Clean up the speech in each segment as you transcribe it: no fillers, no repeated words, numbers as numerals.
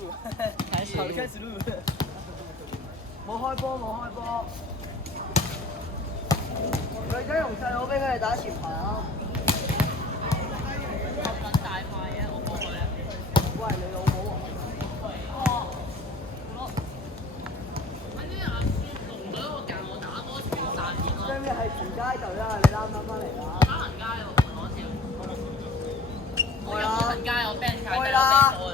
錄，開始錄。冇開波。女仔同細佬俾佢哋打前排啊！咁大塊嘅，我過去咧。喂，你老母啊！跟住阿龍隊我教我打多條散線咯。對面係全街隊啦，你啱翻嚟啦。打行街喎，唔講笑。我入咗行街，我 ban 界，我 ban 錯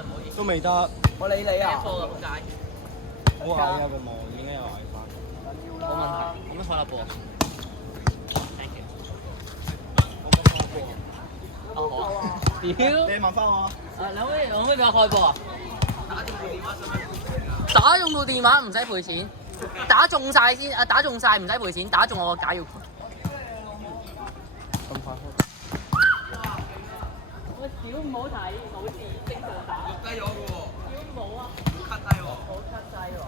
唔好意思。都未得。我理你啊！ ban 錯㗎，仆街。好矮啊！個網已經有矮翻。冇問題，咁樣開下波。Thank you。好啊！屌！你問翻我。兩位俾我開波啊？打中部電話唔使賠錢，打中晒先啊！打中晒唔使賠錢，打中我個架要賠。咁快開？我屌唔好睇，好似正常打。落低咗嘅喎。屌冇啊！冇 cut 低喎。冇 cut 低喎。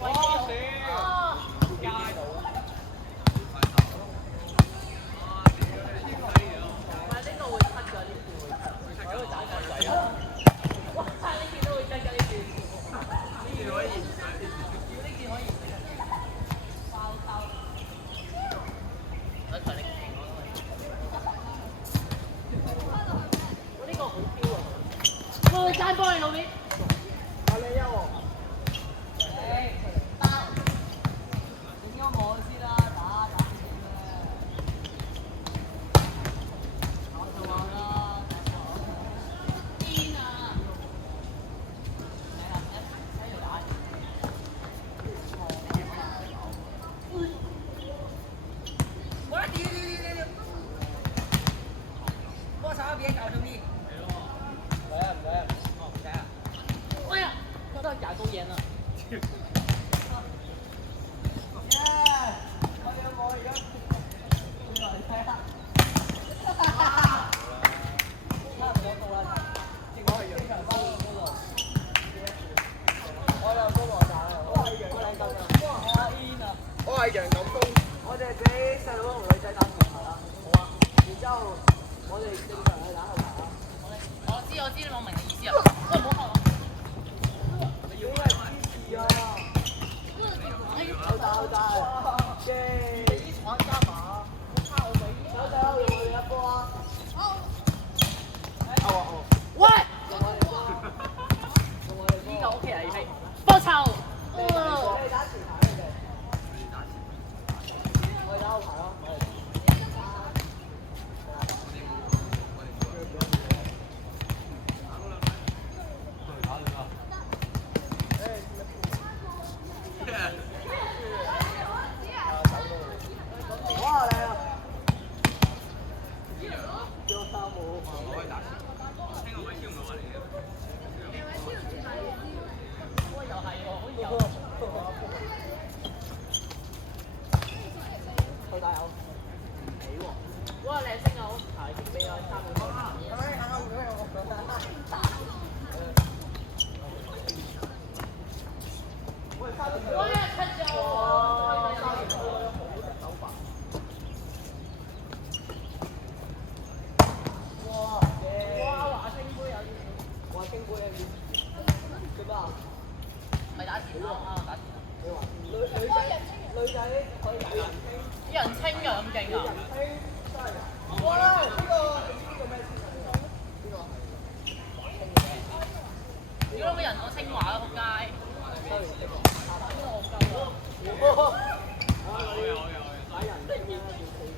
喂！啊！街度。唔係呢個會 cut 㗎，呢條會 cut。我喺度打緊鬼啊！哇！呢件都會 cut 㗎，呢件。呢件可以。呢件可以。包包。我睇你。我呢個好標啊！我爭幫你老邊。我理喎。應該我先啦，打先啦。我做下啦。邊啊？喺度打。我來屌！我操！別搞兄弟。唔使。哎呀，我都係假高煙啊！我有冇而家？睇下。差唔多到啦，結果係非常高度。我有高羅打啦，我係楊錦峰。哇！煙啊！我係楊錦峰。我哋俾細佬同女仔打前排啦。好啊。然之後我哋正常去打後排啦。我知，我明你意思啊！喂，唔好學我。你要係支持啊！好打！耶！你闖加碼，我差我尾。小細佬用我哋一波啊！喂！用我哋波。呢個 OK 啊，已經。波臭！你哋打前排嚟嘅。我哋打後排咯。哇！嚟啊！叫三冇。喂，又係喎，好似有。佢打有。唔俾喎。哇，靚聲啊！我排先俾我3個。係咪啱咗我？喂，三個。哇！cut 咗喎。華星杯有啲。華星杯有啲。點啊？咪打前咯，打前。你話女仔可以打人青。啲人清㗎，咁勁啊！人青真係㗎。哇！呢個咩先啊？呢個係華青嘅。如果冇人我清華啦，仆街。收完呢個。呢個我夠啦。打人青要四季。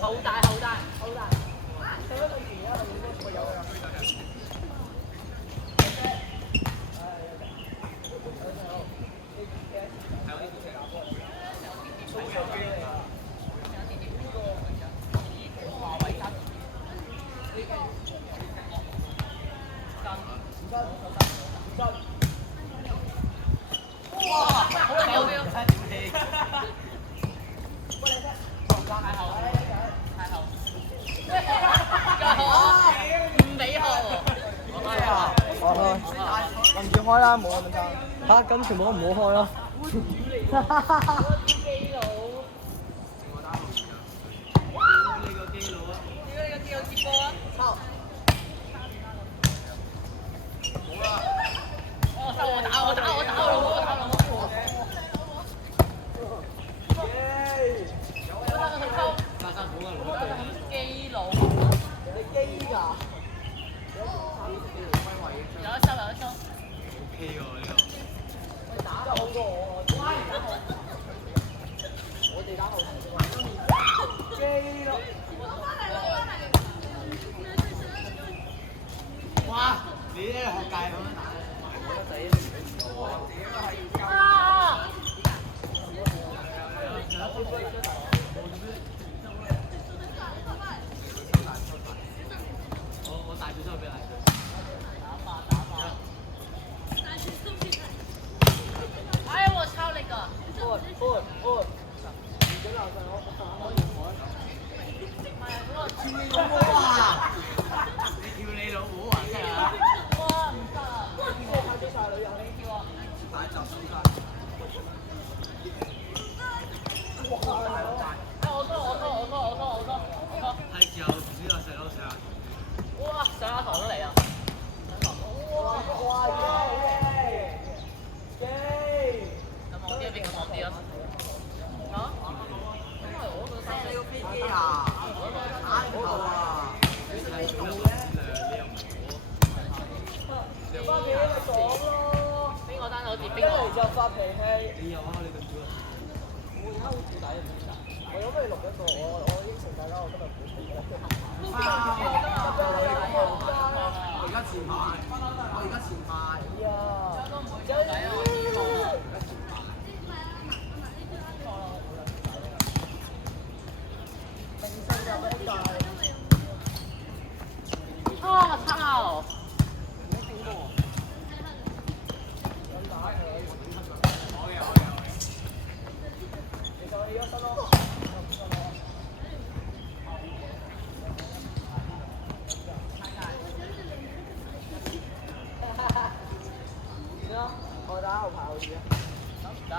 好大。使乜咁遲啊？我有㗎。華為山。輪住開啦，冇咁爭。嚇，咁全部都唔好開咯。基佬，你個基佬啊！屌你個基佬接波啊！抄。冇啦。我打老母！加山好啊！基佬，你機㗎？有得收。 O K 喎呢個。打好過我，我哋打後場啫嘛。機咯。哇！你呢學界咁樣打，埋個仔。啊！我大小收俾你。哎，我抄你個。你幾鬧上我跳你老母啊！你跳你老母啊！真係啊！哇，唔得啊！我拍咗晒女人，你跳啊！大集收晒。我哥。係時候呢個細佬上下。哇！上下堂都嚟啊！哇耶！機！咁我啲邊個望啲啊？嚇？因為我個聲你個飛機啊！打唔頭啊！你係做嘅？發脾氣咪講咯！邊個單手接邊一嚟個？就發脾氣。你有啊？你咁少啊？我而家好少打人㗎。我有咩錄一個？我應承大家，我今日唔會出嘅。我而家前排，啊！操！我打後排好啲啊！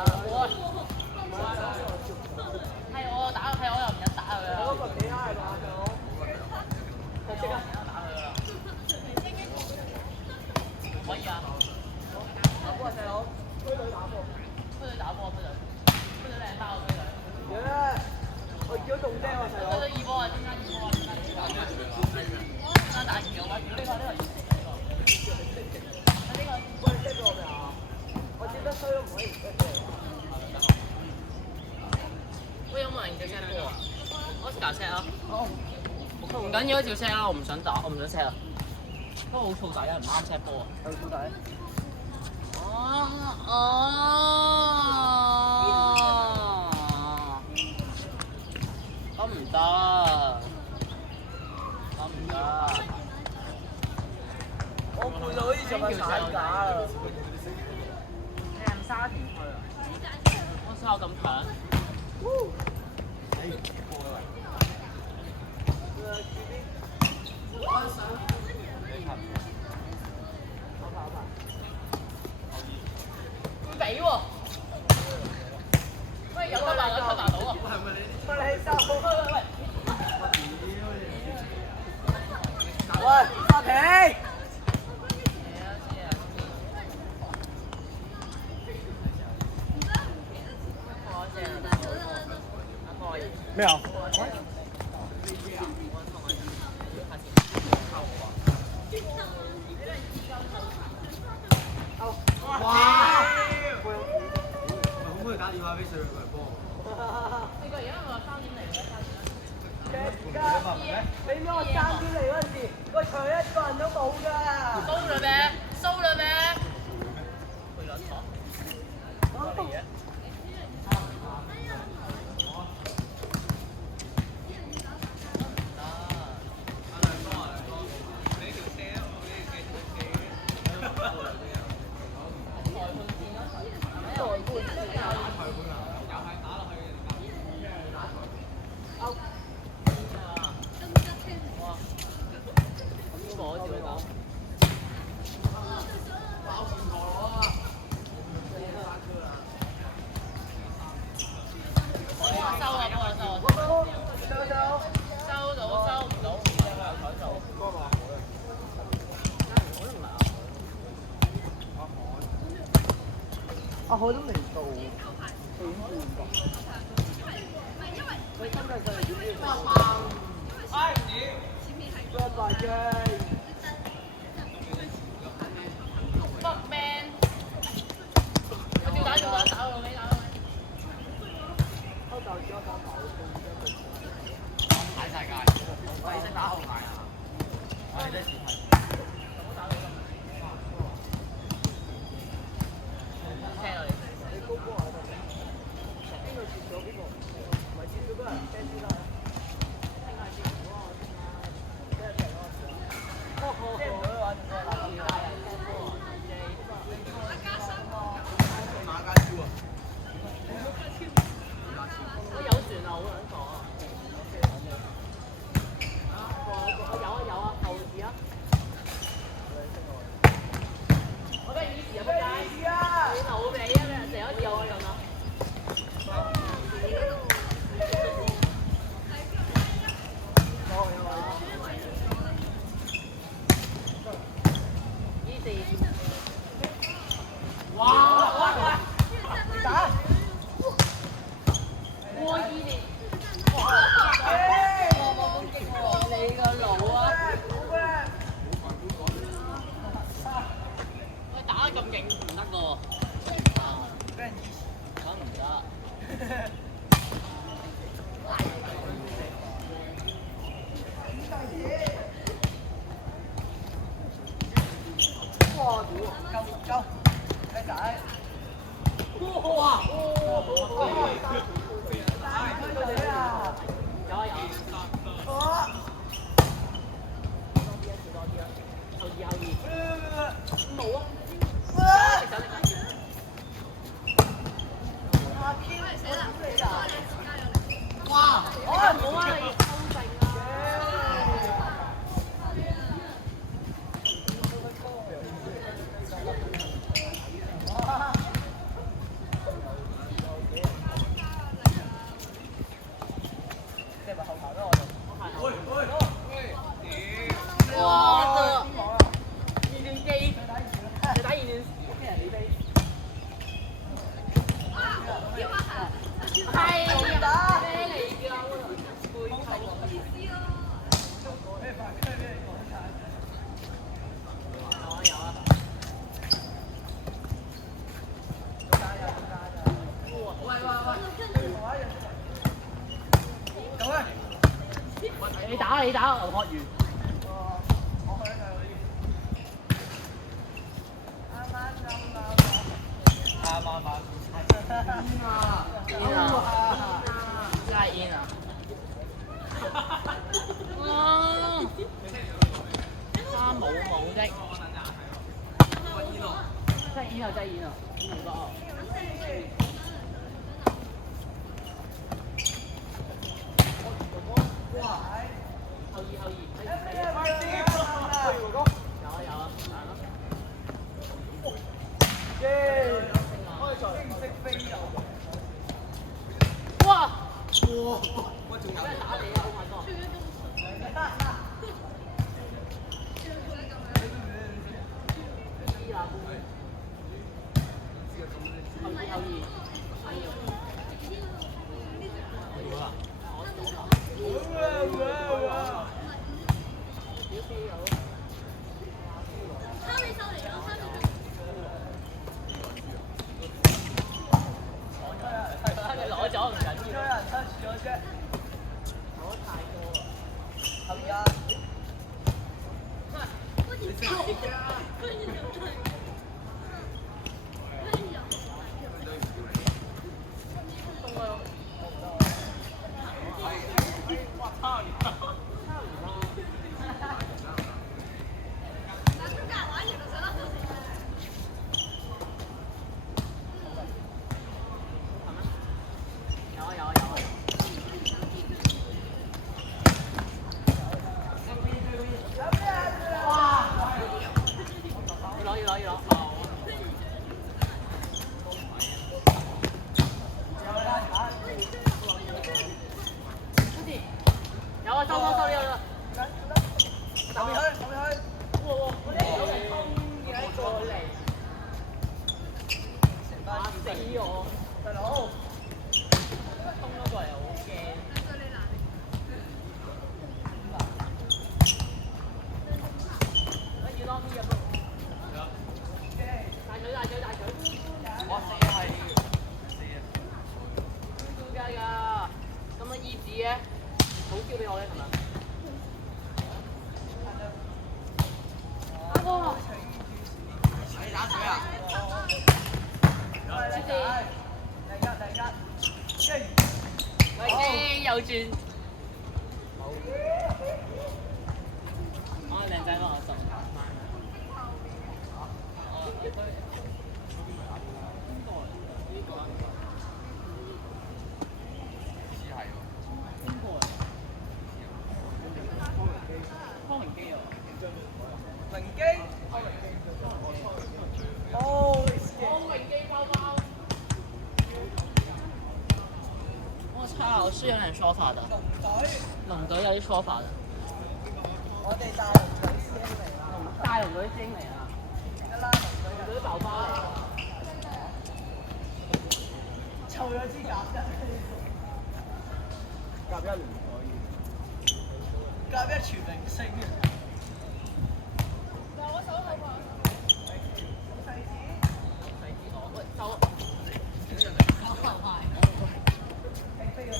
係我又唔忍打佢啊！嗰個幾啱係嘛？就即刻可以啊！打波啊，細佬！推隊打波。推隊靚包推隊。耶！我叫仲釘喎，細佬。推隊二波啊！點解二波啊？點解打二嘅話，呢個喂，識過未啊？我接得衰都唔可以唔識嘅。喂，有冇人叫 set 波啊？Oscar set 啊！唔緊要，照 set 啊！我唔想打，我唔想 set 啊。都好燥底啊，唔啱 set 波啊！有燥底。咁唔得，我攰到好似做緊散架啊！你係沙田區啊？我抄咁強。唔俾喎！喂，有得拿到啊！乜你收？喂，喂，發脾！咩啊？哇！可唔可以打電話俾瑞瑞過嚟幫我？你個而家係咪話3點嚟嘅3點？你咩我3點嚟嗰陣時，個場一個人都冇㗎。收了咩？收了咩？去撚廠。乜嘢？啊，佢都未到，點算㗎？佢今日就係點樣？拜拜嘅。Fuck man！我照打，打到尾，打到尾。偷豆咗打跑睇世界，你識打後排啊？係真係視頻。車我哋。你高波啊？邊個接咗邊個？唔係接咗嗰人車先啦。聽下先，我聽下。即係停嗰時候。即係唔會話仲係打人馬家超啊！我有船啊，好撚爽啊！有啊，後字啊！我梗係以時啊，仆街！你老味啊！你成日有我用啊！你打牛學園。真係煙啊！花冇冇的，真係煙啊！真係煙啊！唔覺啊！後二，有啊，哇！我仲有人打你啊 ！Oh my god！攞咗唔緊要。有人 touch 咗啫。攞太多。後一。要攞。死我！大佬，衝咗過嚟好驚。要多啲咁咯。大嘴大嘴大嘴！我四係點解㗎？咁樣意思嘅，好招俾我咧，係咪？哇！你打水啊？喂，右轉。啊，靚仔咯，我10萬。似係喎。邊個啊？康榮基啊！明基，哦，康榮基包包。我操，是有點說法的。龍隊有啲說法的。我哋大龍隊師兄嚟啦，大龍隊精嚟啊！得啦，龍隊豆包嚟啊！湊咗支甲一，甲一唔可以，甲一全明星嘅。我手後排。細子，細子我喂手後排。踢飛咗，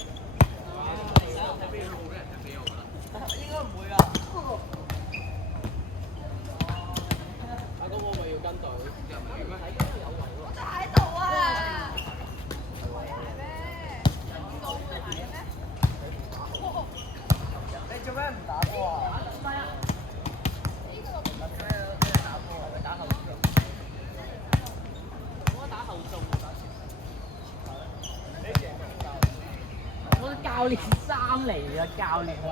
應該唔會啊。阿哥，我咪要跟隊。又唔係咩？睇應該有位喎。喺度啊！係咩？見到會係咩？你做咩唔打波啊？唔係啊！打波啊？打後場。我打後中。我係教練3嚟嘅教練位。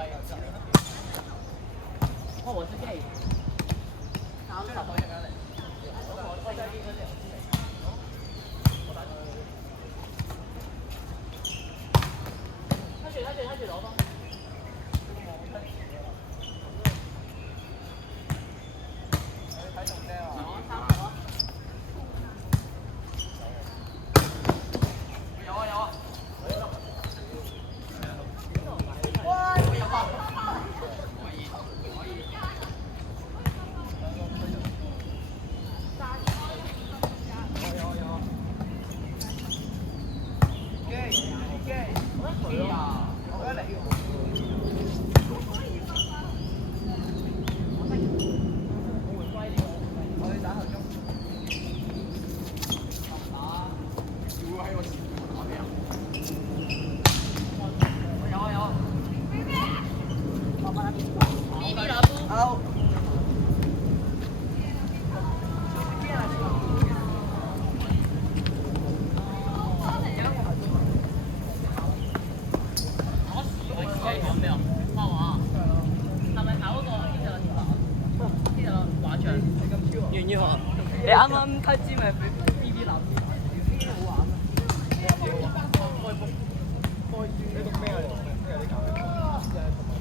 我是 gay。30。睇住攞返。睇仲咩啊？有啊有啊。哇！有啊。可以可以。機啊！我覺得你我哋打後中。會喺我前面打咩啊？有啊有啊。B B 老夫。好。有沒有？畫畫。係咪考嗰個呢個畫像？袁耀學。你啱啱睇知咪俾 B B 男啲好玩啊！你讀咩啊？你讀咩？咩你搞咩？即係同埋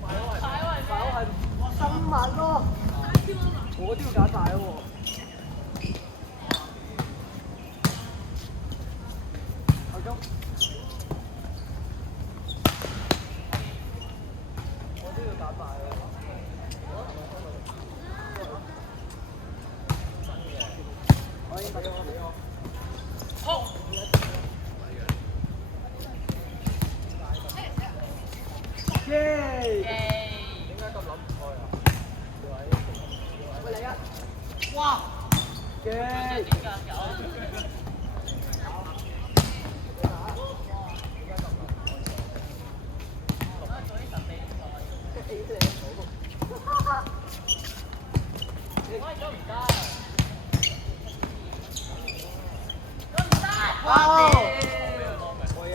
快係新聞咯。我都要揀大喎。後中。我都要揀大喎。我已經俾我。好。耶！耶！點解咁諗唔開啊？喂，你啊！哇！耶！點㗎？有。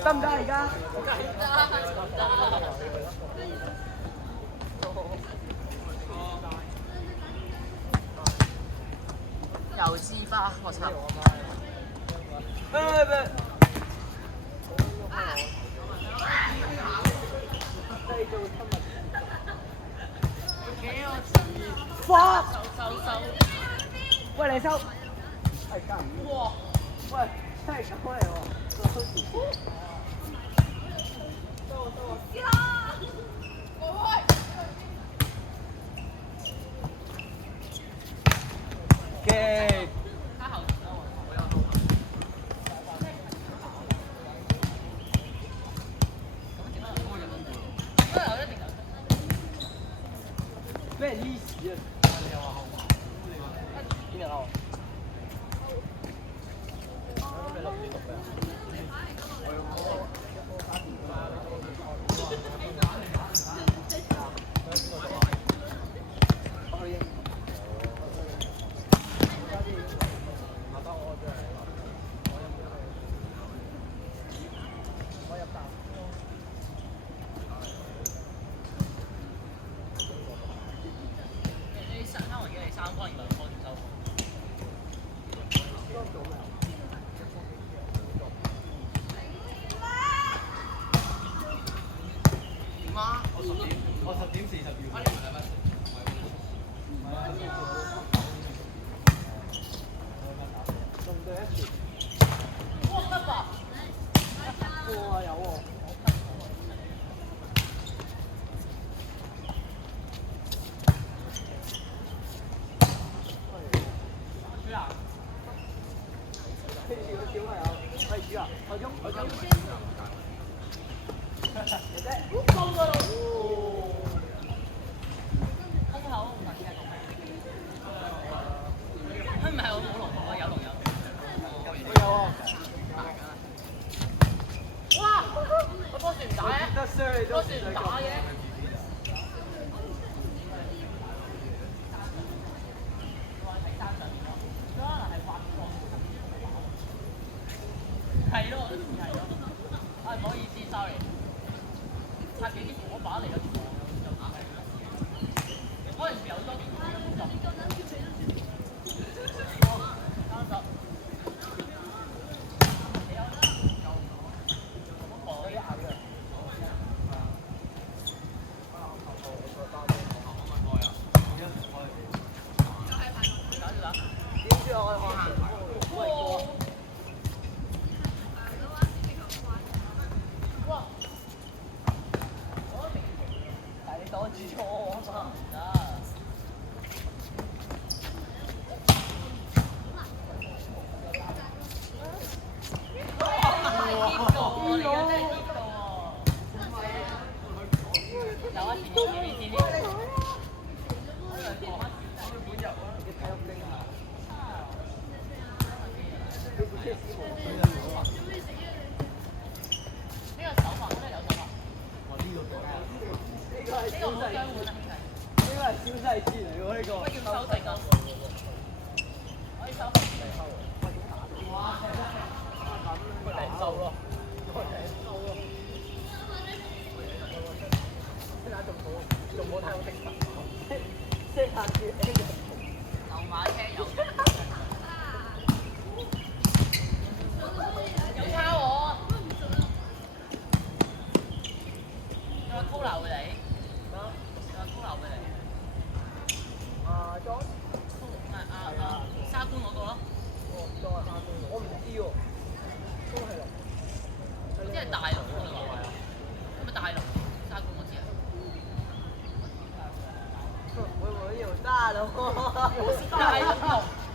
得唔得而家？油脂花，我操！花！收！喂，你收！係咁。哇！喂，真係咁嚟喎。嘅。加後咩意思啊？邊日啊？我10點40秒。仲對一次。哇得噃！哇有喎。主啊！跟住個小朋友，係主啊，我中。姐姐，高個路。空口唔係佢唔係我冇龍啊，有龍有。我有啊。哇！個波船唔打嘅，得衰你都波船唔打嘅。係咯，係咯。唔好意思 ，sorry。拆幾啲火把嚟嘅，嗰陣時有多啲工作。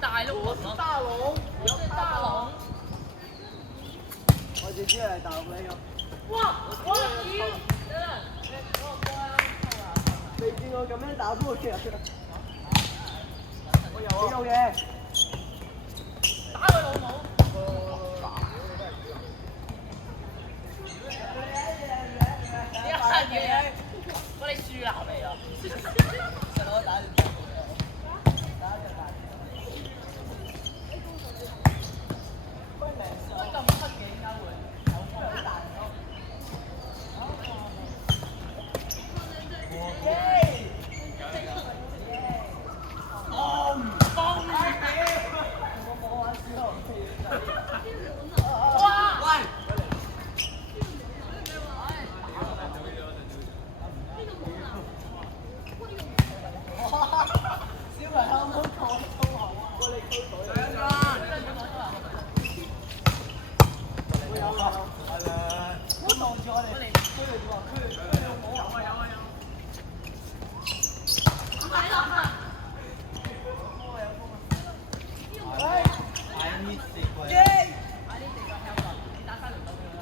大陸咯，大龍，大龍。我只知係大陸呢個。哇！我屌！未見過咁樣打波嘅。我有嘅。打佢老母！一係嘢，我哋輸啦未啊？細佬打完。唔好擋住我哋，佢哋話佢有冇啊？買落啊！快啲地個 help 啊！你打翻輪到佢啦。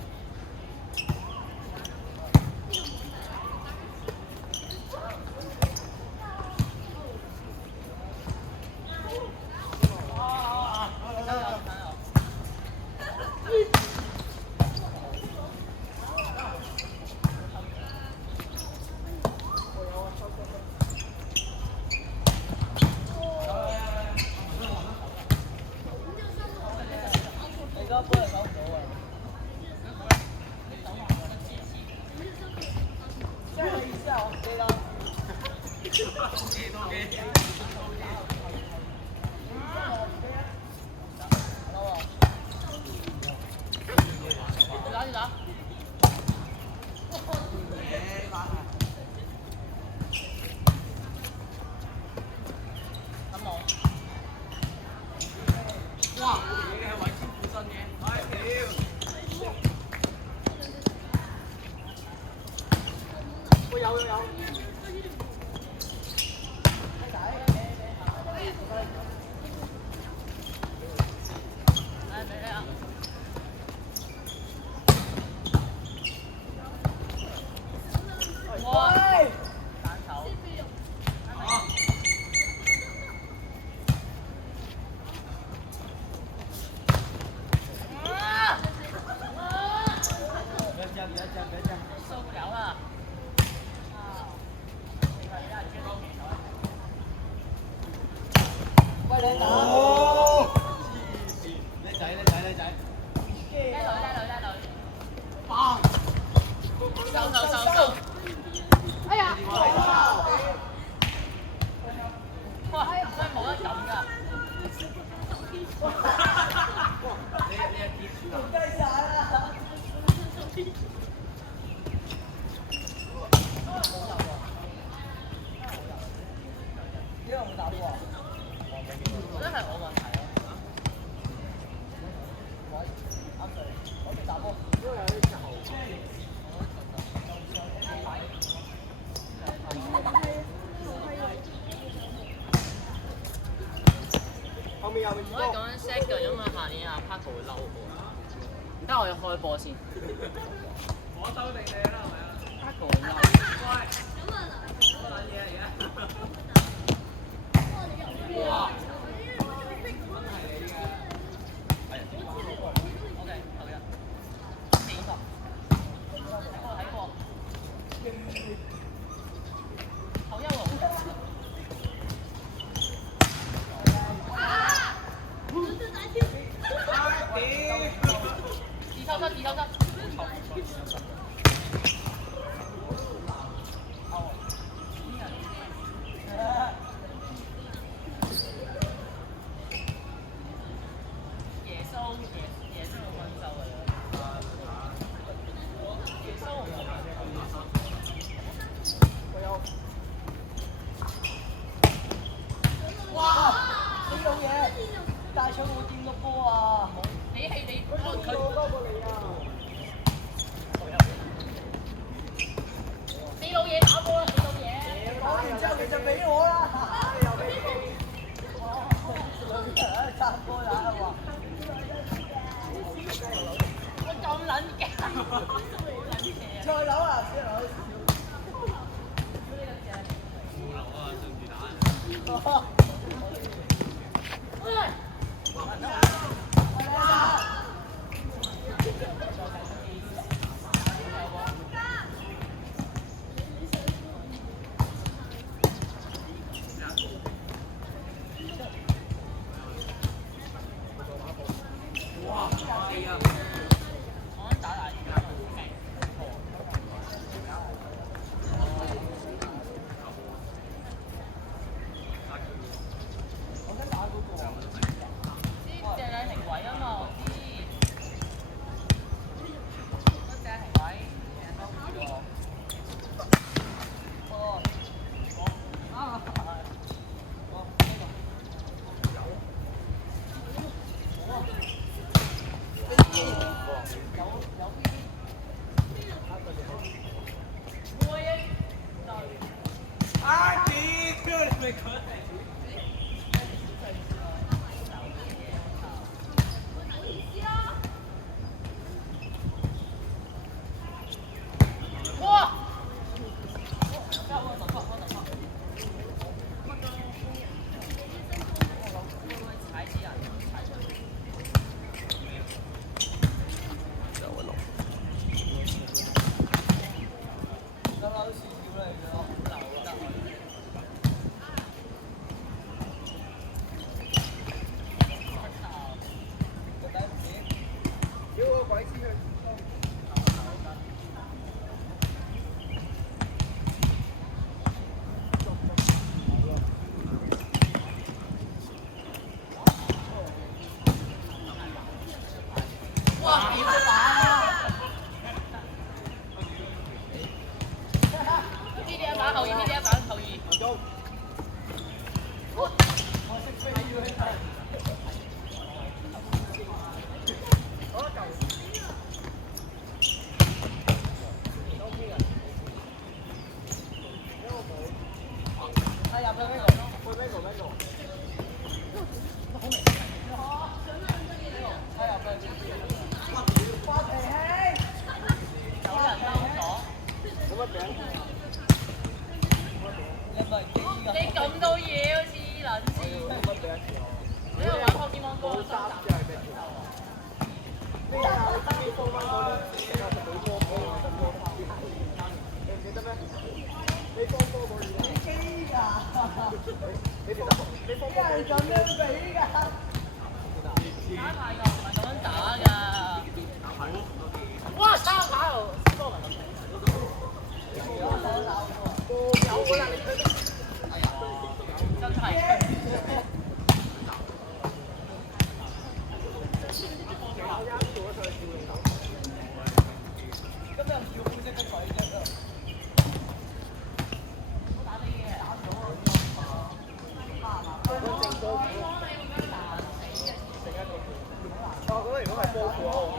你而家波又守唔到啊！即係你意思係我唔記得。你打你打。咁我。哇！你係為天負身嘅，唉屌！我有。嚟嚟嚟啊！哇！單手。受不了了！喂，你打。叻仔！拉女。棒！收！哎呀！哇！真係冇得咁㗎。你係鐵柱啊！雞晒啦！點解冇打波啊？我覺得係我問題咯。啱水，我哋打波，因為有啲球。後面有唔可以咁樣 set 㗎，因為下年阿 Paco 會嬲我。唔得，我要開波先。我收定你啦，係咪啊 Paco 會嬲。喂，乜撚嘢嚟嘅？哇！真係你嘅。OK，後一。40。睇過。後一喎。自偷七。耶穌好溫州㗎啦。耶穌哇！呢種嘢，大腸冇掂個波啊！你佢多過你啊！你老嘢打波啦！你老嘢。講完之後你就俾我啦！又俾你。插波打喎！我咁撚勁。再扭啊！先扭。冇流啊，上住打。哇！點啊？呢啲一把後二，呢啲一把後二。你咁到嘢好似撚線，你喺度玩 Pokemon Go 三集。呢下你知4蚊嗰啲其實就冇波波得波你唔記得咩？你波波嗰啲你機㗎？你記得你波波係咁樣俾㗎？打牌㗎，唔係咁樣打㗎。哇！打牌又多人咁。有㗎啦，你真係。我覺得如果係波褲好靚。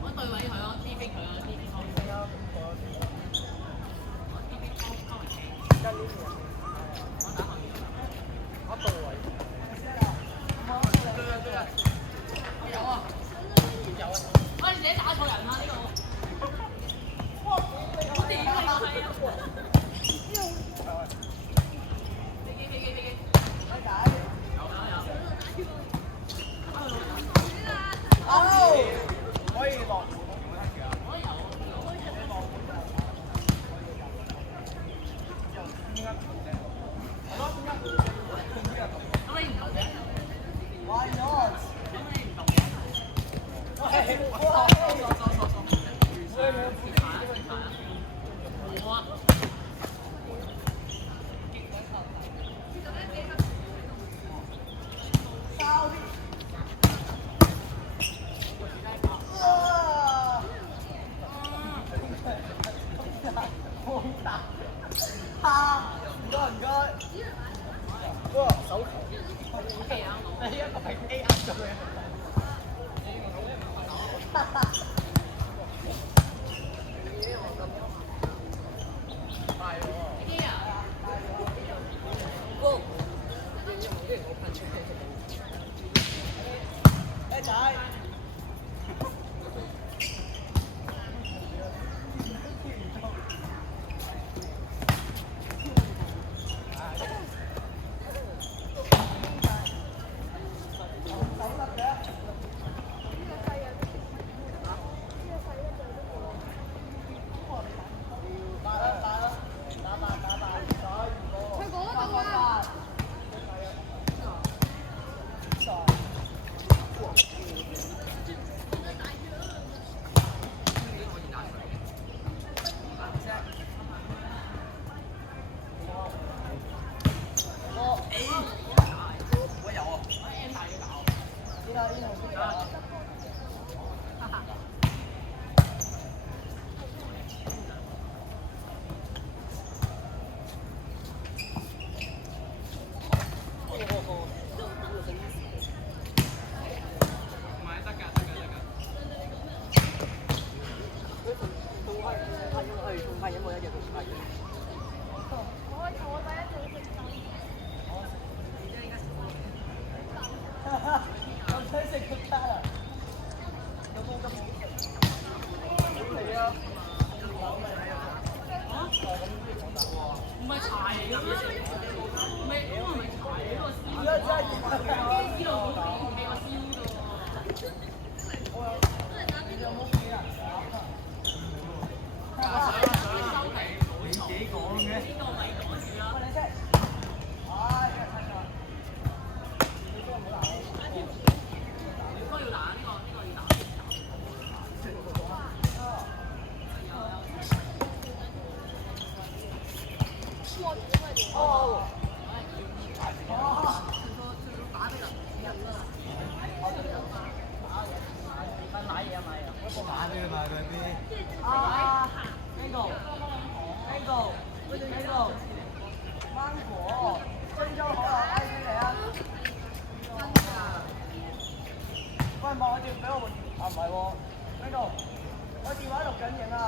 我對位佢咯，D 飛佢咯，D 飛佢。有啊，喂，你自己打錯人啦呢個。我點啊？係啊。可以落。咁你唔同嘅 Why not？咁你唔同嘅。我啊。唔該。哇！手球。你一個係 A 壓咗佢。打啲嘛嗰啲。啊，Angle，芒果，珍珠可樂 I P 嚟啊！喂，望我電俾我部電，啊唔係喎，Angle，我電話錄緊影啊，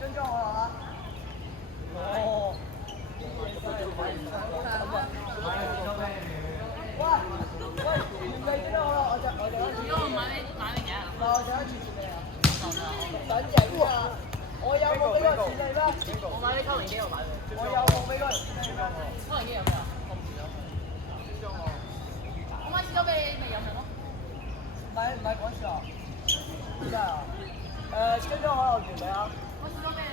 珍珠可樂啊！哦。喂，原味珍珠可樂，如果唔買乜嘢啊？我想一次錢你啊！想影啊！我有冇俾個錢你咩？我買啲抽零機我買嘅。我有冇俾個錢你咩？抽零機有咩啊？我唔知啊。我買士多啤梨咪有上咯。唔係講笑啊！真係啊！珍珠可樂原味啊！我士多啤梨。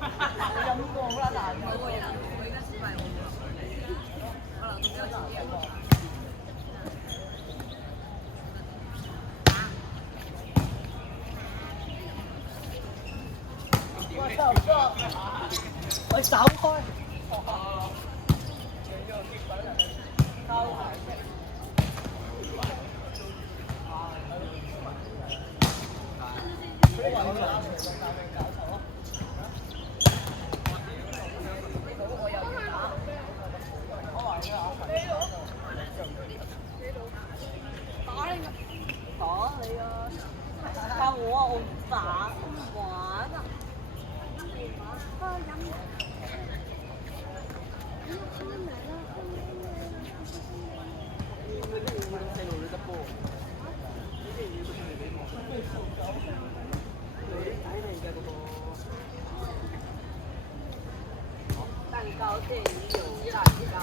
你飲過好啦，難嘅。喂，收唔收？喂，走開！打你啊！但我啊，我唔打，我唔玩啊！細路女得波，女仔嚟㗎嗰個。蛋糕店有蛋糕。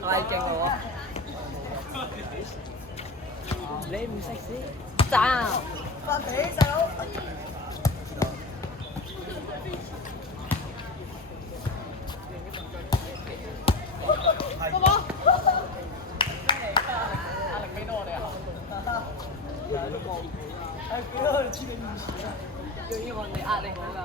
太勁啦喎！你唔識先？賺！發脾氣細佬！哥哥！壓力俾到我哋啊！係幾多？黐你20啊！仲要我哋壓力我㗎。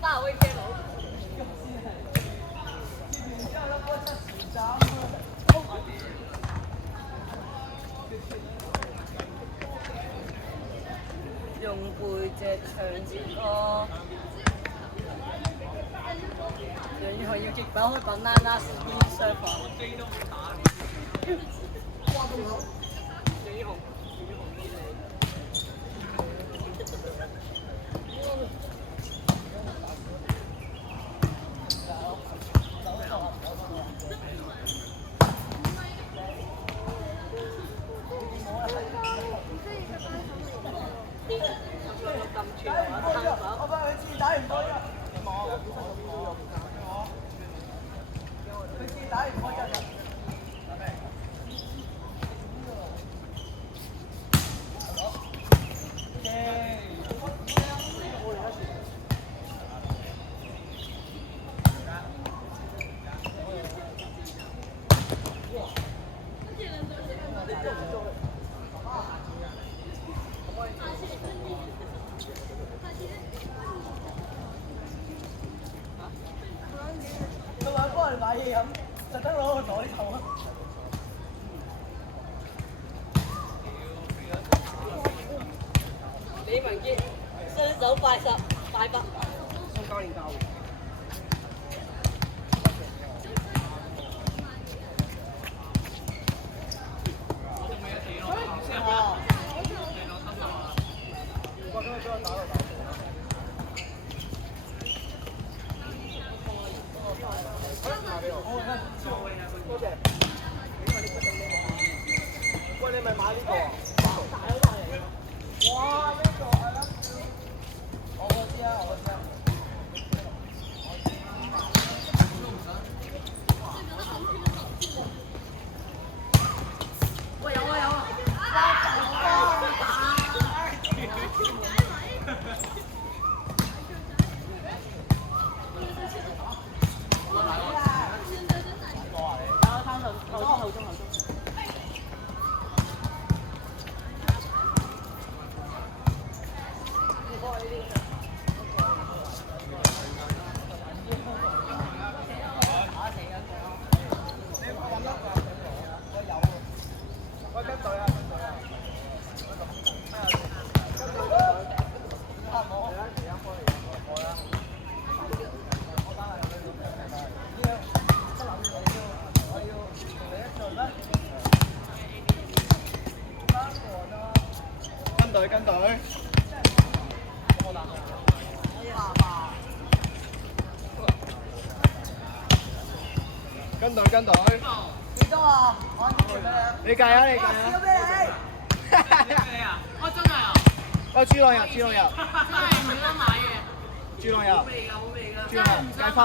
大威天龙。用背脊唱支歌，然後要極品去 banana spin surfer。我幫佢知打完波啦。佢知打完波就入。佢話幫人買嘢飲，特登攞個袋頭啊！李文傑雙手拜十拜百。送教練教。我今日將佢打落打。多謝。喂，你咪買呢個啊？大嗰個嚟嘅。哇！呢個係啦。我知啊，我知啊。喂，有啊有啊。後中。喂，跟隊啊！跟隊。跟隊。幾多啊？你計啊！少俾你。我真係啊！喂，豬兩日。真係唔得買嘅。豬兩日。好味㗎，好味㗎。豬兩日計分。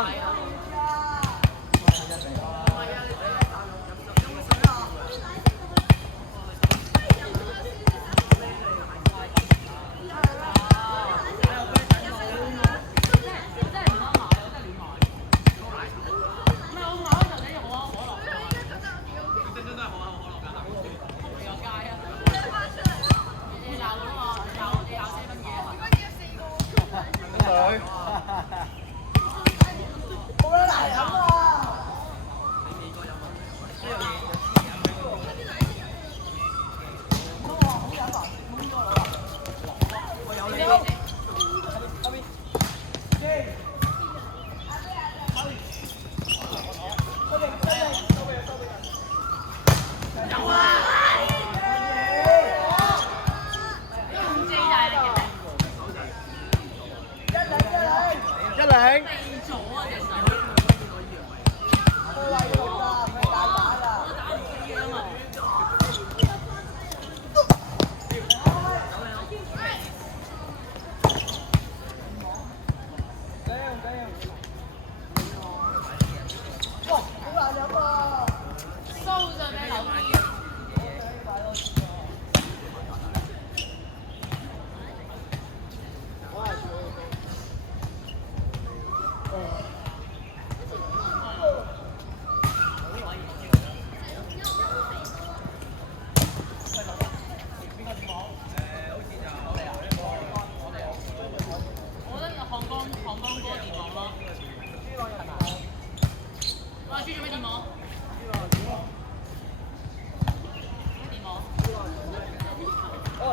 我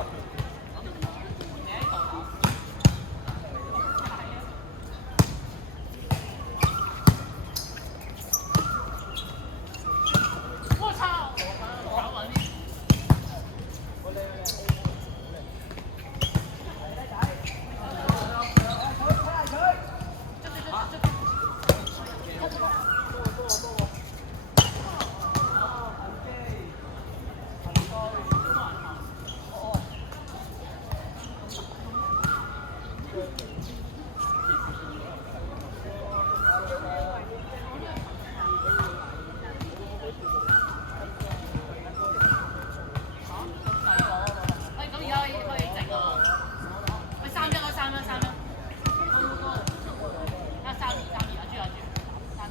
操！搞穩啲。喂，咁而家可以整啊！喂，3-1啊，3-1，3-1。啊，3-2啊，豬啊豬，3-2。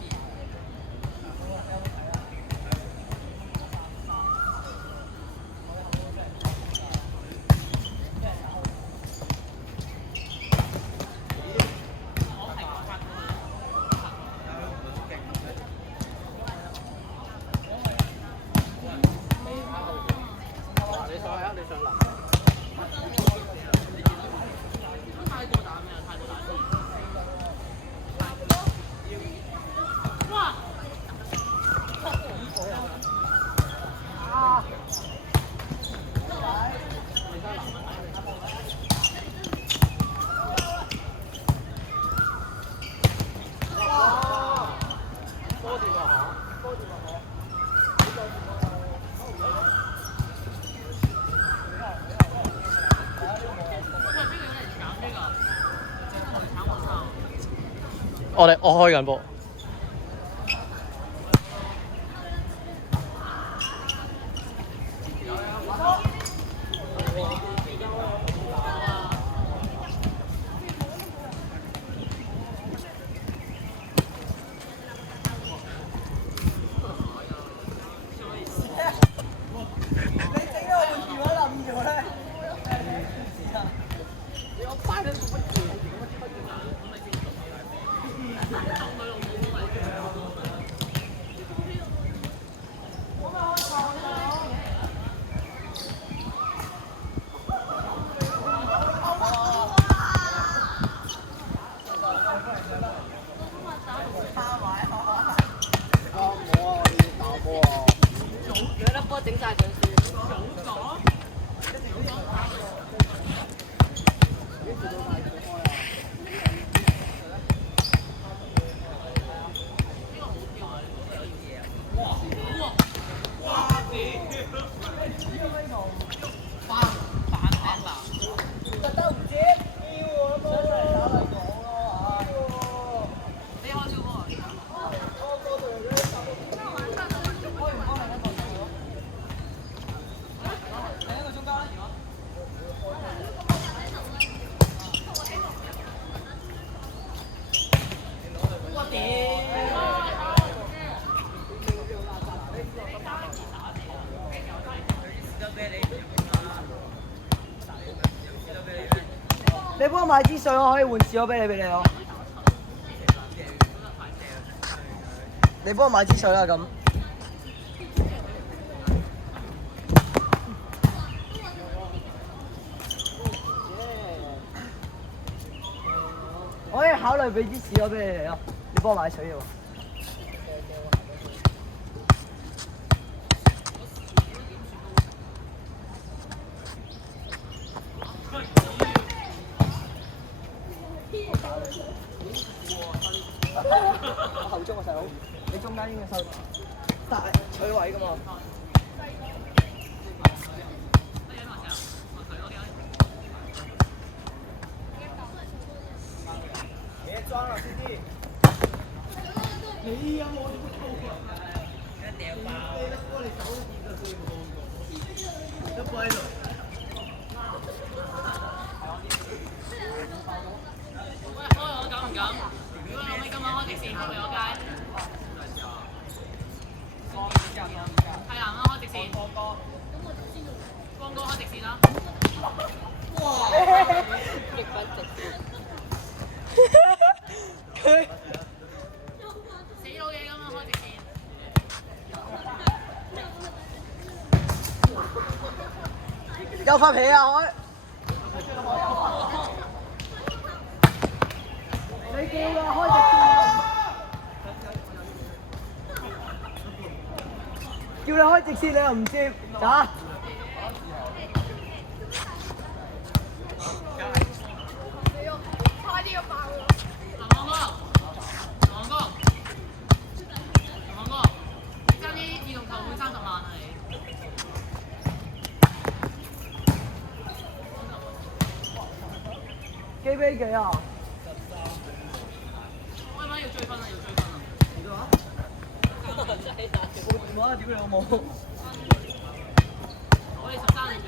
你上嚟啊！你上嚟。太過膽咩？太過膽先。哇！多啲喎嚇，多啲喎嚇。我開緊波。整晒佢先。你幫我買支水，我可以換士多啤梨俾你咯。你幫我買支水啦咁。我可以考慮俾支士多啤梨你咯，你幫我買水嘅喎。我後中啊，細佬，你中間應該收大取位㗎嘛。別裝啦，師弟。你有冇啲乜套啊？掉爆。都擺喺度。喂，開我敢唔敢？如果你今晚開直線，開我街。係啊，啱開直線。光哥開直線啦。哇！極品直線。佢死老嘢咁啊！發脾氣啊，海！你叫㗎，開直線啊！叫你開直線，你又唔接，打！快啲要爆喎！黃哥，黃哥，黃哥，你爭啲自動球會30萬啊你！幾比幾啊？威威要追分啊！要追分啊！幾多啊？冇電話，屌你老母！我哋13年嘅。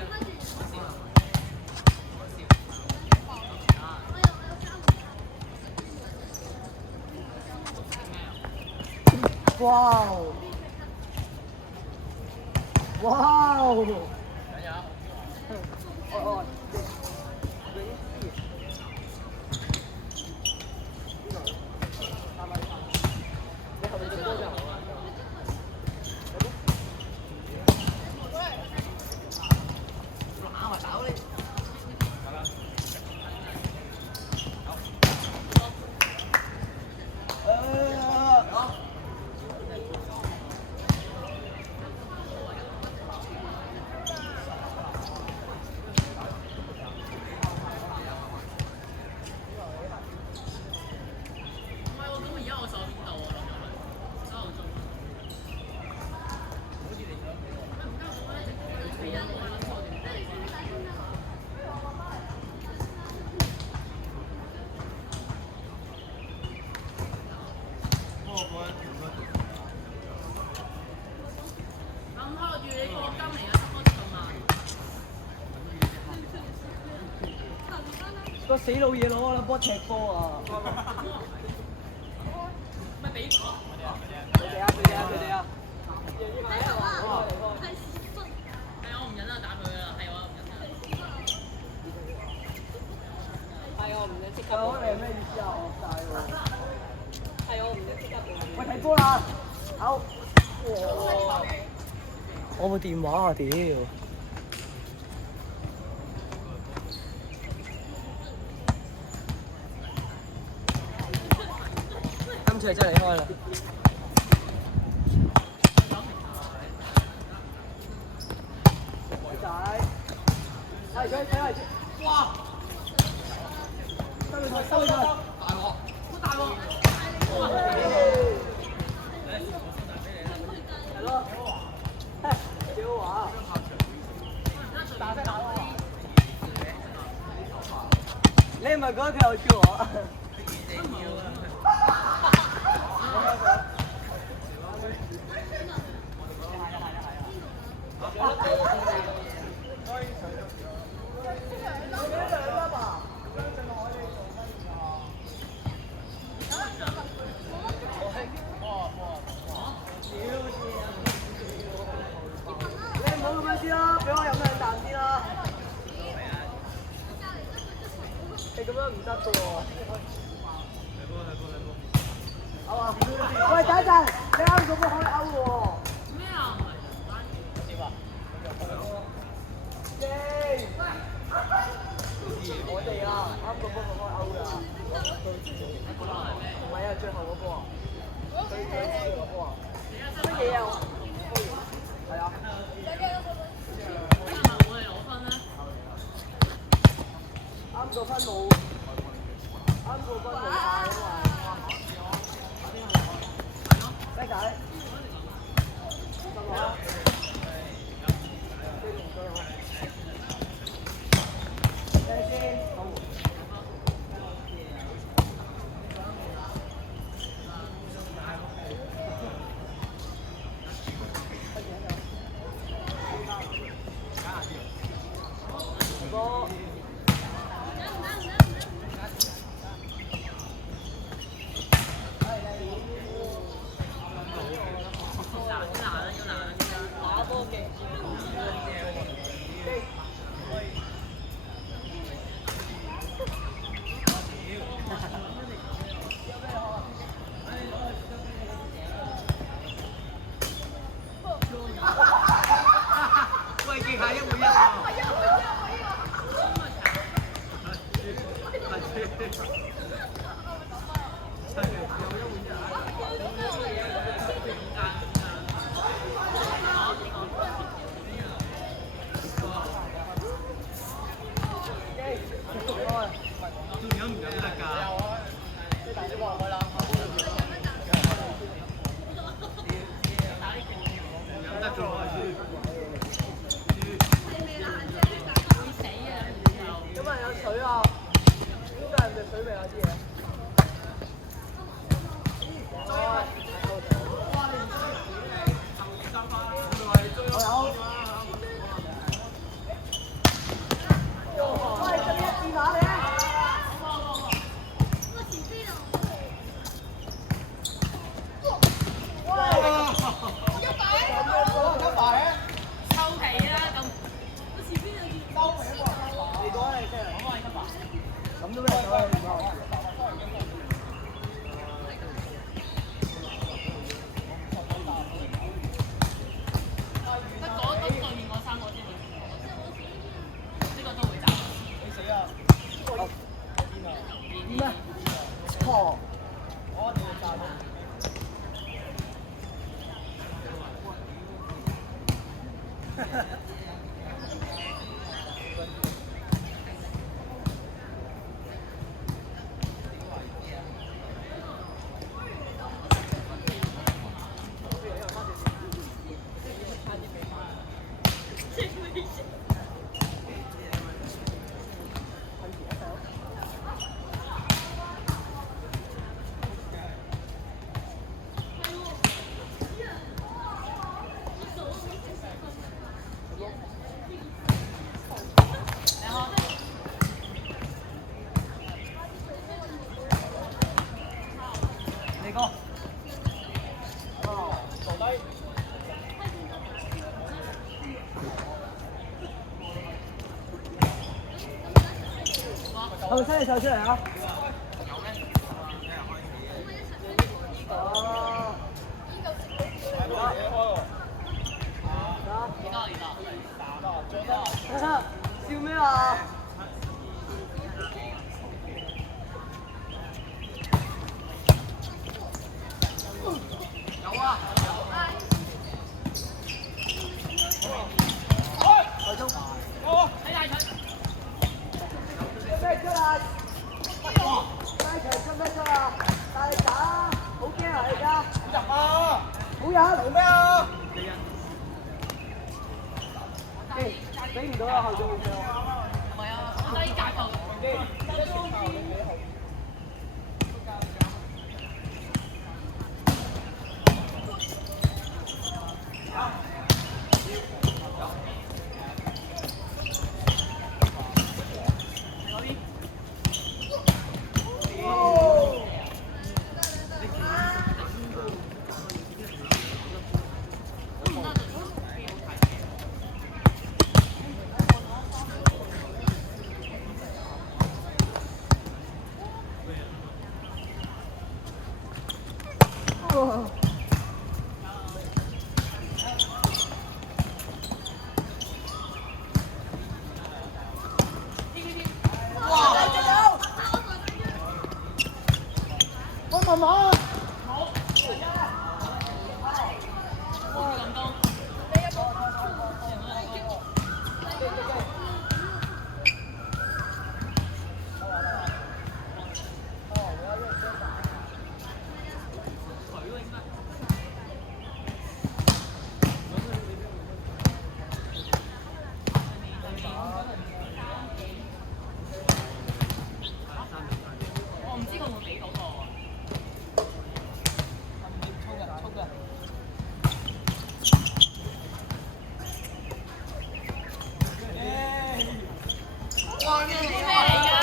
哇！哇！哦，個死老嘢攞我粒波踢波啊！咪俾我。佢哋啊！佢哋啊！佢哋啊！係我唔忍啦，打佢啦，係我唔忍啦。係我唔想即刻。你係咩意思啊？惡晒喎！係我唔想即刻報。喂，睇波啦！好。我部電話啊！屌！今次係真係離開啦！仔，係佢睇嚟先。哇！收佢台，收佢台。大鑊！好大鑊！係咯。幾好玩！打聲打咯！你唔係覺得佢有叫我？你唔好咁樣先啦，俾我飲兩啖先啦。你咁樣唔得㗎喎。係嘛？喂，等一陣，你啱嗰個可以勾喎。咩啊？我哋啊，啱嗰個可以勾㗎。唔係啊，最後嗰個啊。最後嗰個啊。乜嘢啊？係啊。我哋攞分咧。啱個分冇，啱個分冇晒啊嘛。咩解？睇先。哥。喂，記下1會1喎。都飲唔飲得㗎？你大啲話我啦，飲得㗎喎。有冇人有水啊？點解人哋水味有啲嘢？係咪伸隻手出嚟啊？哦。笑咩啊？有啊！咩出啊？拉長出咩出啊？大力打，好驚啊！而家入啊！好人做咩啊？俾唔到啊！後邊會跳。唔係啊，我低格球。慢慢。我唔知佢會唔會俾到我。哇！呢咩嚟㗎？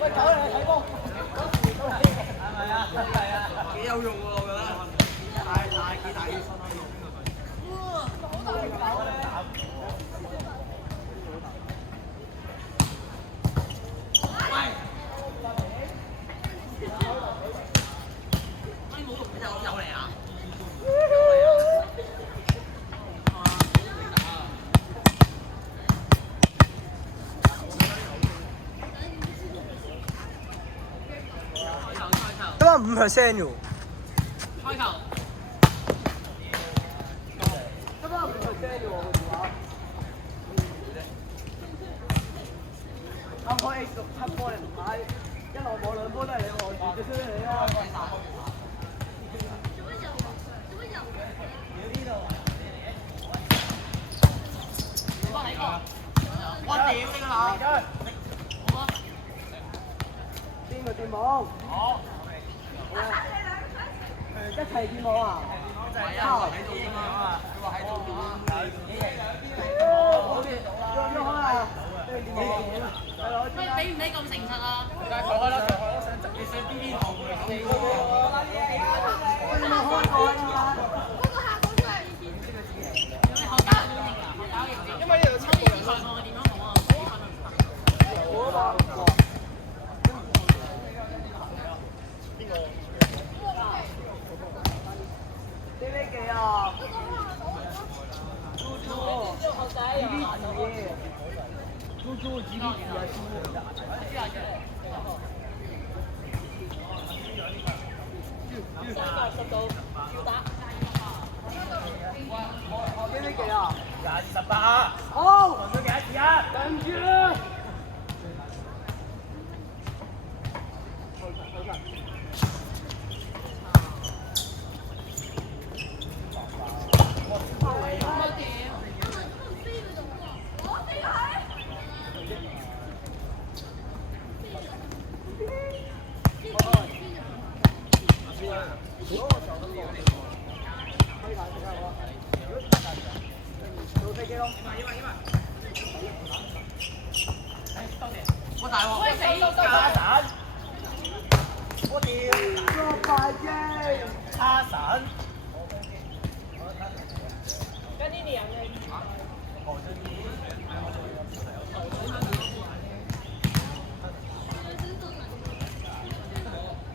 喂，走嚟睇波。係咪啊？係啊，幾有用喎，我覺得。幾大醫生可以用邊個隊？喂！可以冇有嚟啊？得翻5%喎。開球。得翻5%喎個電話。啱開 X 7波你唔買，一路冇兩波都係你望住，最衰你啦。我屌你個腦！邊個電網？好。一齊電網啊！係啊，喺度啫嘛。佢話喺度點啊？用開啊！電網。喂，俾唔俾咁誠實啊？梗係開啦，你想邊邊行嚟講？你冇開過啊？有咩學家都認啊？學家認。因為呢度抽嘢賽我點樣好啊？呢幾啊？豬豬幾啊？10度，要打。呢幾啊18。好，運咗幾多次啊？等住啦。我大鑊！喂，死加散！我屌，個快啫！加散！跟呢啲人嘅。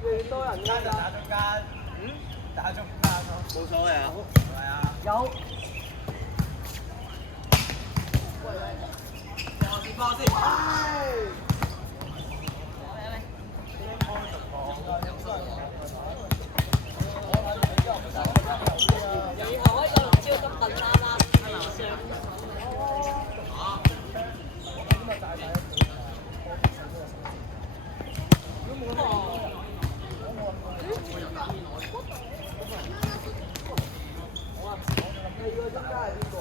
越多人㗎。打中間。打中間咯。冇所謂啊。係啊。有。我接波先。唉。以後喺個龍超咁笨啦啦，上。你個中間係邊個？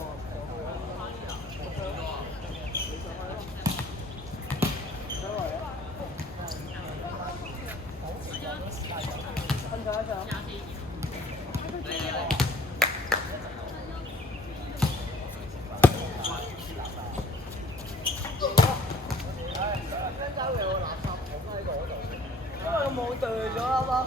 分場一場。因為我冇對咗啦嘛。